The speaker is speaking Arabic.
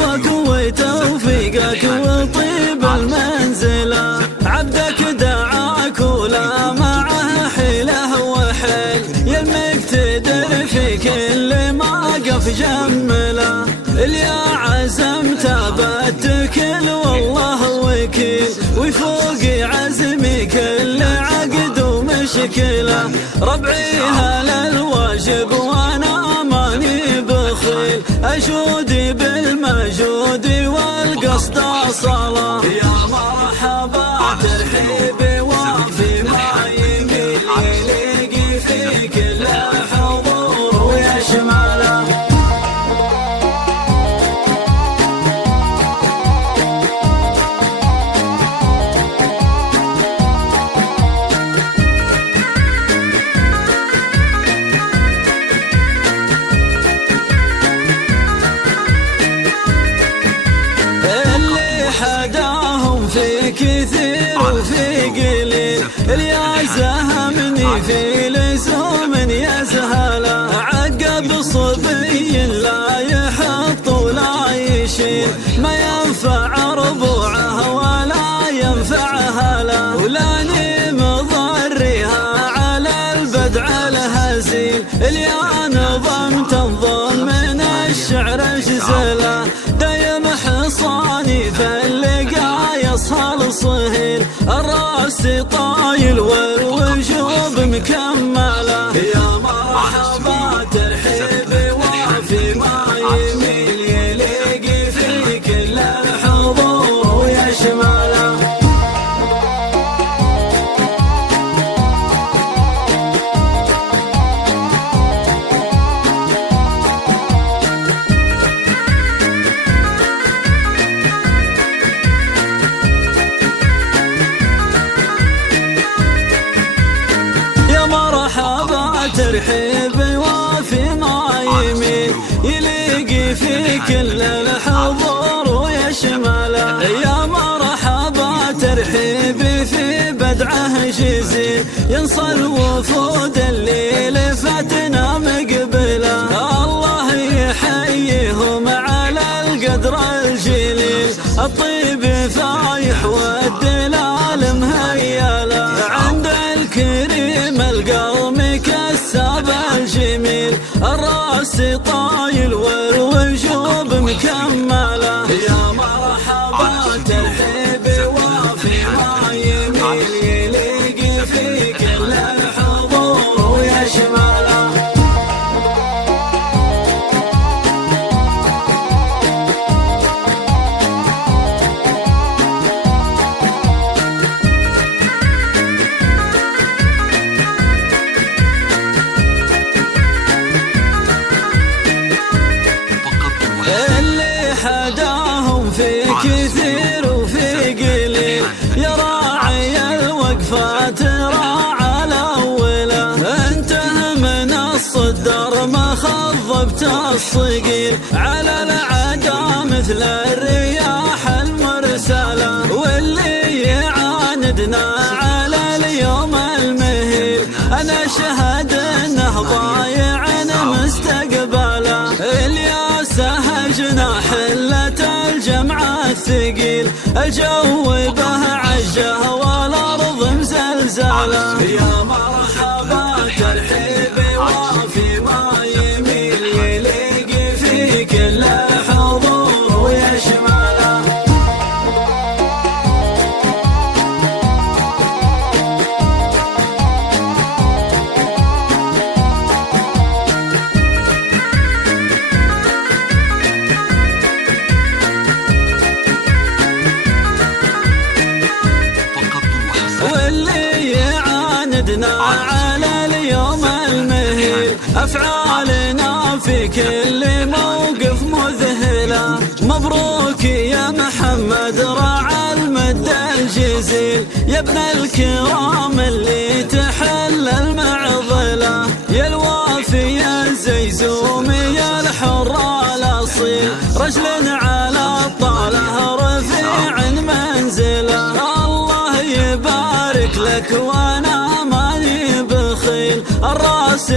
لطفك وتوفيقك وطيب المنزلة. عبدك دعاك ولا معه حيله وحيل، يمك تدر في كل موقف جمله. اليا عزم تبتكل والله وكيل، ويفوق عزمي كل عقد ومشكله. ربعي هلا الواجب وانا ماني بخيل، اجودي بالمجود والقصد صلاة. يا مرحبا ترحيبي وفي ما يميل، يليق في كل حضور ويشمله. حداهم في كثير وفي قليل، اللي زهمني في لزوم يزهله. عقب صبي لا يحط ولا يشيل، ما ينفع ربوعه ولا ينفع هله. ولاني مضريها على البدع الهزيل، اللي نظم تنظم من الشعر جزله. دايم حصاني فاللقا يصهل صهيل، الراس طايل والوجوب مكمله. يا مرحبا ترحيبي وفي ما يميل، يليق في كل الحضور ويشمله. ترحيبي وفي ما يميل، يليق في كل الحضور ويشمله. يا مرحبا ترحيبي في بدعه جزيل، ينصى الوفود اللي لفتنا مقبله. الله يحييهم على القدر الجليل، الطيب فايح والدلال مهيله. عند الكريم القوم كساب الجميل، الراس طايل والوجوب مكمله. يا مرحبا ترحيبي وفي ما يميل، يليق في كل الحضور ويشمله. حداهم في كثير وفي قليل، يا راعي الوقفات راعى الأولى. انته من الصدر ما خضبت الصقيل، على العدا مثل الرياح المرسلة. واللي يعاندنا على اليوم المهيل، انا شهد انه ضايع مستقبله. الياسه جناح حلة الجمع الثقيل، الجو به عجه والأرض مزلزلة. يا مرحبا ترحيبي وفي ما يميل، يليق في كل الحضور ويشمله. على اليوم المهيل، أفعالنا في كل موقف مذهلة. مبروك يا محمد راعى المد الجزيل، يا ابن الكرام اللي تحل المعضلة. يا الوافي يا الزيزومي يا الحر الأصيل، رجل على الطاله رفيع منزله. الله يبارك لك وانا ماني بخيل، الراس